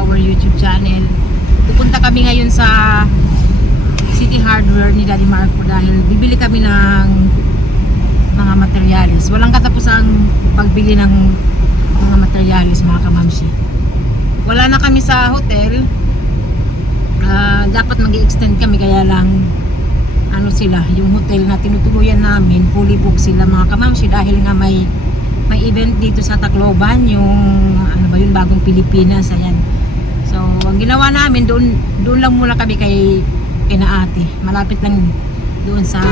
our YouTube channel. Pupunta kami ngayon sa City Hardware ni Daddy Marco dahil bibili kami ng mga materyales. Walang katapusang pagbili ng mga materyales, mga kamamsi. Wala na kami sa hotel. Dapat mag-extend kami, kaya lang ano sila, yung hotel na tinutuluyan namin, fully booked sila, mga kamamsi, dahil nga may event dito sa Tacloban, yung ano ba yun, Bagong Pilipinas, ayan. So ang ginawa namin, doon lang muna kami kay Naate, malapit lang doon sa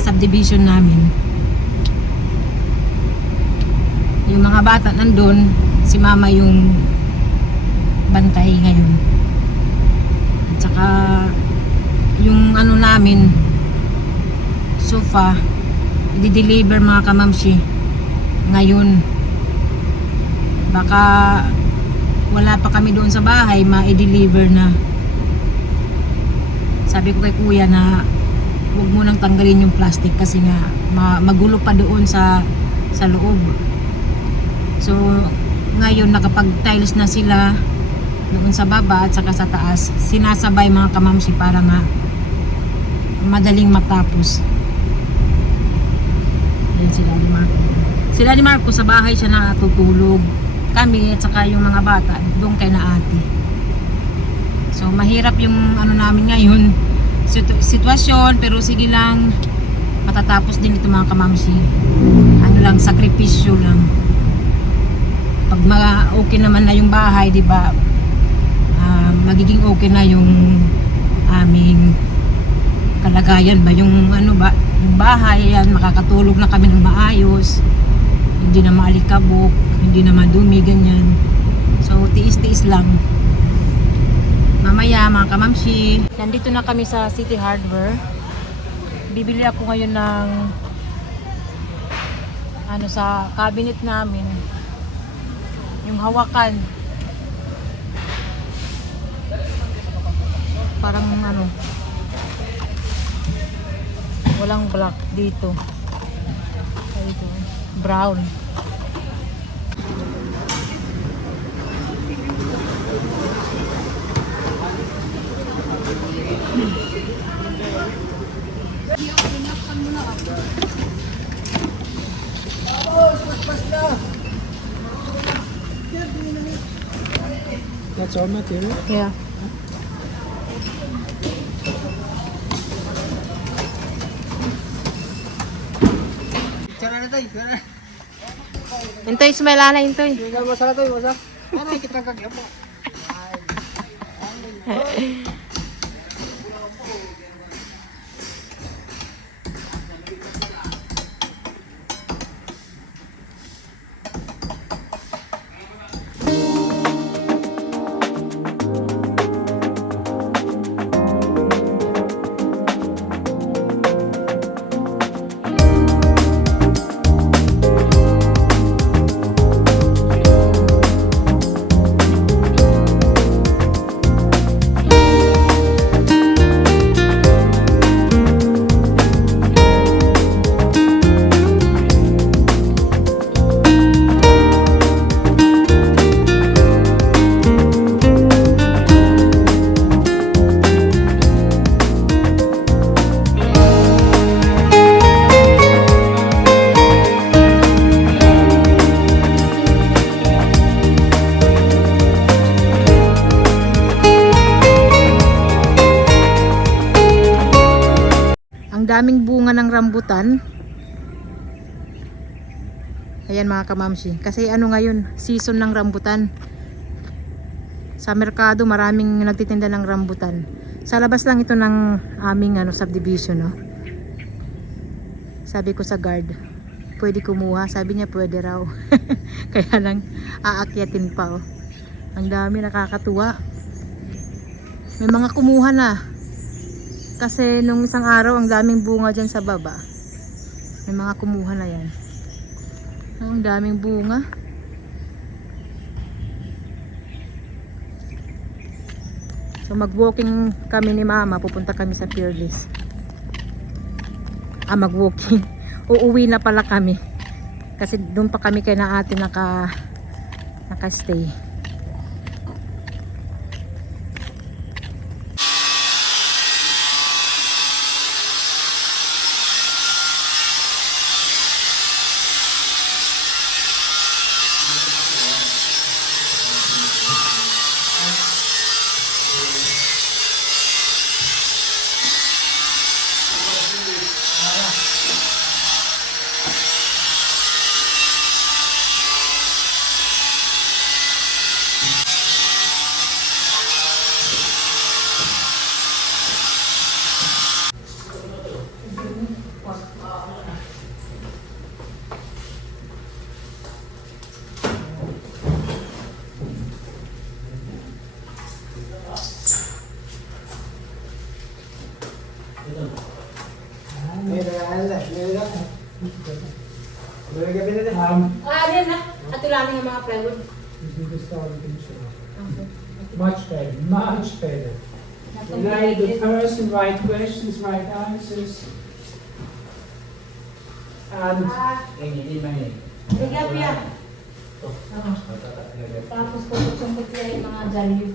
subdivision namin. Yung mga bata nandun, si mama yung bantay ngayon. At saka yung ano namin, sofa, i-deliver, mga kamamsi, ngayon. Baka wala pa kami doon sa bahay, ma-deliver na. Sabi ko kay kuya na huwag mo nang tanggalin yung plastic kasi nga magulo pa doon sa loob. So ngayon nakapag-tiles na sila doon sa baba at saka sa taas. Sinasabay, mga kamamsi, para nga madaling matapos. Ayan si Daddy Marco. Si Daddy Marco sa bahay siya natutulog. Kami at saka yung mga bata doon kay Naate. So mahirap yung ano namin ngayon, sitwasyon, pero sige lang, matatapos din ito, mga kamamsi. Ano lang, sakripisyo lang. Pag okay naman na yung bahay, di ba, magiging okay na yung aming kalagayan ba, yung ano ba, yung bahay, yan, makakatulog na kami ng maayos, hindi na maalikabok, hindi na madumi, ganyan. So tiis-tiis lang. Mamaya, mga kamamsi, nandito na kami sa City Hardware. Bibili ako ngayon ng ano sa cabinet namin, yung hawakan, parang ano, walang black dito. Ito, brown. That's all material? Yeah. Intoy, smile na intoy. Masalah to, masalah. Ano kita kagyan mo? Daming bunga ng rambutan. Ayan, mga kamamsi, kasi ano ngayon, season ng rambutan. Sa merkado maraming nagtitinda ng rambutan. Sa labas lang ito ng aming ano, subdivision, no? Sabi ko sa guard, pwede kumuha, sabi niya pwede raw. Kaya lang aakyatin pa, oh. Ang dami, nakakatuwa. May mga kumuha na. Kasi nung isang araw, ang daming bunga dyan sa baba. May mga kumuha na yan. Ang daming bunga. So mag-walking kami ni mama. Pupunta kami sa Peerless. Mag-walking. Uuwi na pala kami. Kasi doon pa kami kay Naate naka-stay. Much better, much better. Rely the person, right questions, right answers. And Bigyan mo yan. Tapos pagkutsong yung mga value.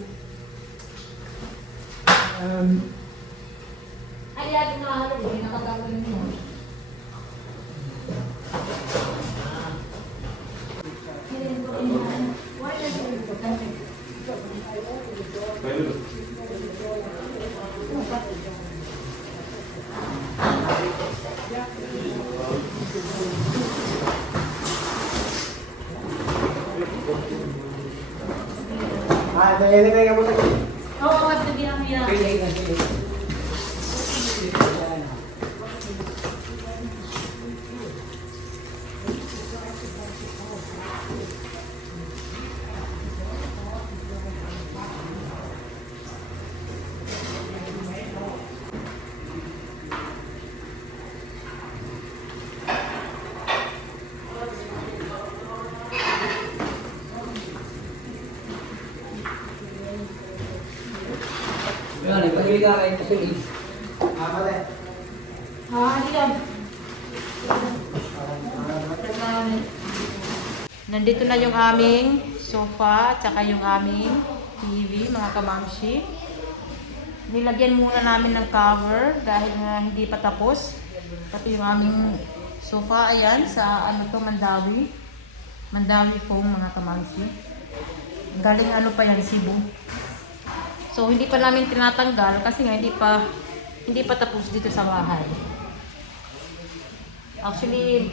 Ay, yan na halos. Nakatawin mo. nilagay ka mo sa Oo, sabihan mo yan. Nandito na yung aming sofa, tsaka yung aming TV, mga kamamshi. Nilagyan muna namin ng cover dahil nga hindi pa tapos. Pati yung aming sofa, ayan, sa ano to, Mandawi. Mandawi foam, mga kamamshi. Galing ano pa yan, Cebu. So, hindi pa namin tinatanggal kasi nga hindi pa tapos dito sa bahay. Actually,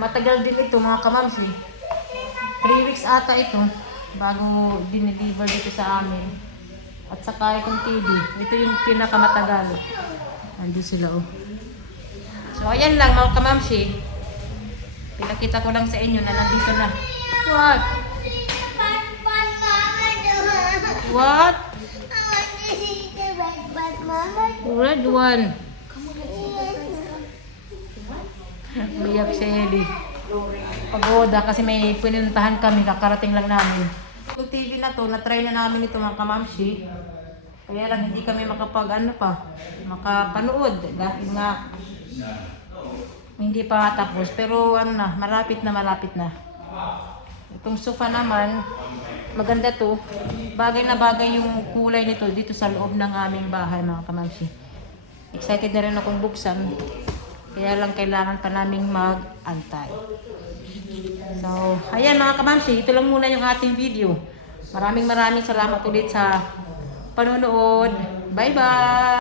matagal din ito, mga kamamshi. 3 weeks ata ito bago dineliver dito sa amin. At saka itong TV. Ito yung pinakamatagal. Andi sila oh. So ayan lang mga kamamshi. Pinakita ko lang sa inyo na nandito na. What? What? Red one. Biyak si Ellie. Pagoda kasi may pinuntahan kami, kakarating lang namin. Yung TV na to, na-try na namin ito mga kamamshi. Kaya lang hindi kami makapanood dahil nga hindi pa tapos. Pero ano na, malapit na. Itong sofa naman, maganda to. Bagay na bagay yung kulay nito dito sa loob ng aming bahay mga kamamshi. Excited na rin akong buksan. Kaya lang kailangan pa naming mag-antay. So, ayan mga kamamshi, ito lang muna yung ating video. Maraming salamat ulit sa panonood. Bye-bye!